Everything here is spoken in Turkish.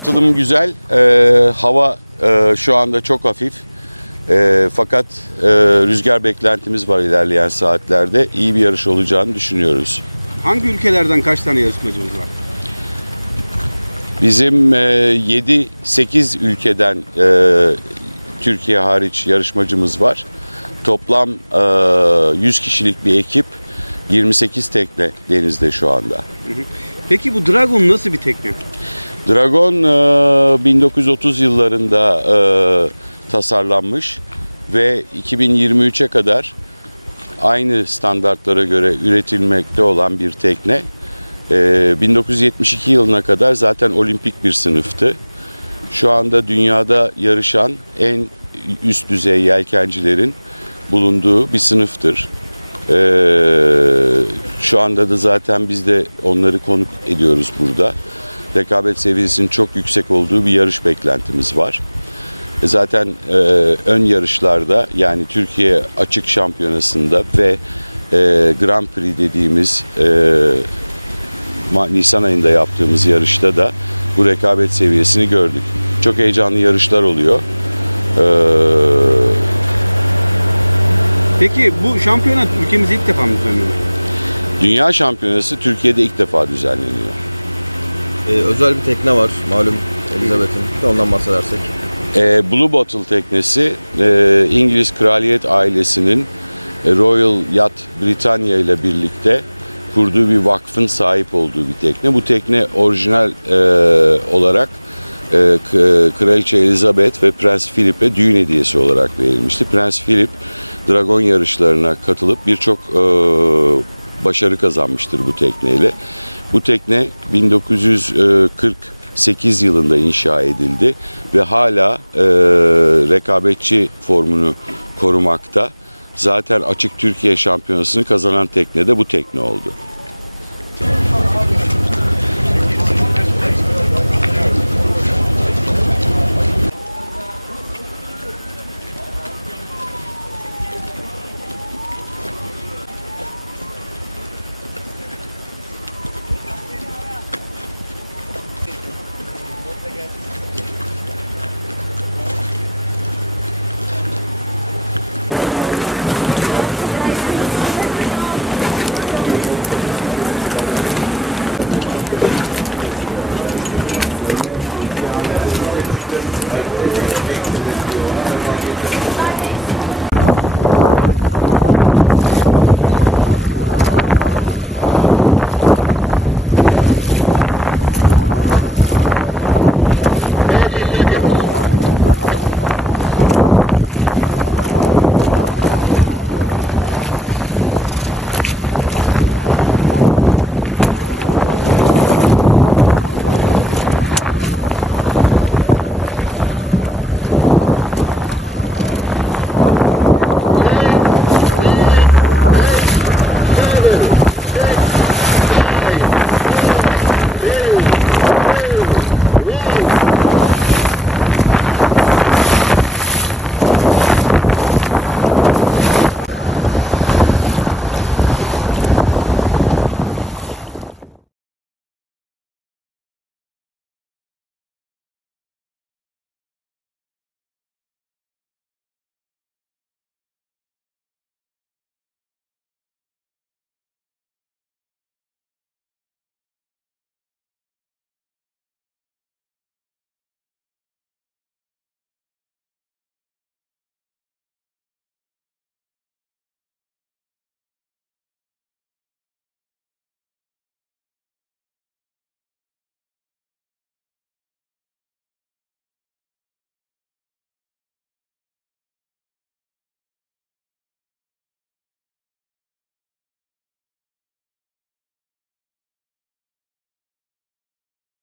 Katılım güzel. Hava şu anda çok hafif. Fakat rüzgar beklentimiz var ilerleyen saatlerde. İyi bir yarış olacağını düşünüyoruz. Hangi ülkelerden kaç tane yarışmacımız var? Bizim 7-8 ülkeden Türkiye hariç yarışmacımız var. Toplam 100 kişilik bir ekip, 28 tekne denizde şu anda. Peki bu Dragon nasıl bir tekne? Dragon 1930 yıllarında tasarlanmış ve 2023'e kadar aynı standartlara göre üretilmekte olan bir tekne. 1972 yılına kadar zaten olimpik bir sınıftı. Şu anda dünyada yarışan en üst düzey yelkencilerin bulunduğu bir sınıftır. Şu anda da zaten biz de onları konuk ediyoruz burada. Rekabet seviyesinin çok yüksek olduğu bir yarış beklentimiz var. Zaten ön yarışlarda, yani Türkiye Açık Şampiyonası'nda ve Grand Prix dediğimiz Nisan ayında yaptığımız yarışta da bu rekabet seviyesini gördük. Çok heyecanlı yarışlar oluyor. Peki bu şampiyonat ülkemizde ilk defa mı düzenleniyor? Dünya şampiyonası Türkiye'de ilk defa düzenleniyor. Özel bir tekne var malum Elizabeth'in. Ondan bahsedersek. Blue Bottle teknesi İngiliz Kraliyet ailesinin Royal Yacht Britannia ile birlikte kurduğu bir vakfın sahip olduğu bir tekne. Bu tekne orijinal olarak Kraliçe Elizabeth ve Prens Philip'e düğün hediyesi olarak verilmişti. Prens Philip Dragon yarışlarına katılıp birçok başarı kazanmıştır bu tekneyle. Bu tekne 1948 yılında inşa edildi ve hala rekabetçi formunu korumakta. Zaten Açık Türkiye Şampiyonası'nı kazanan tekne de bu tekne oldu.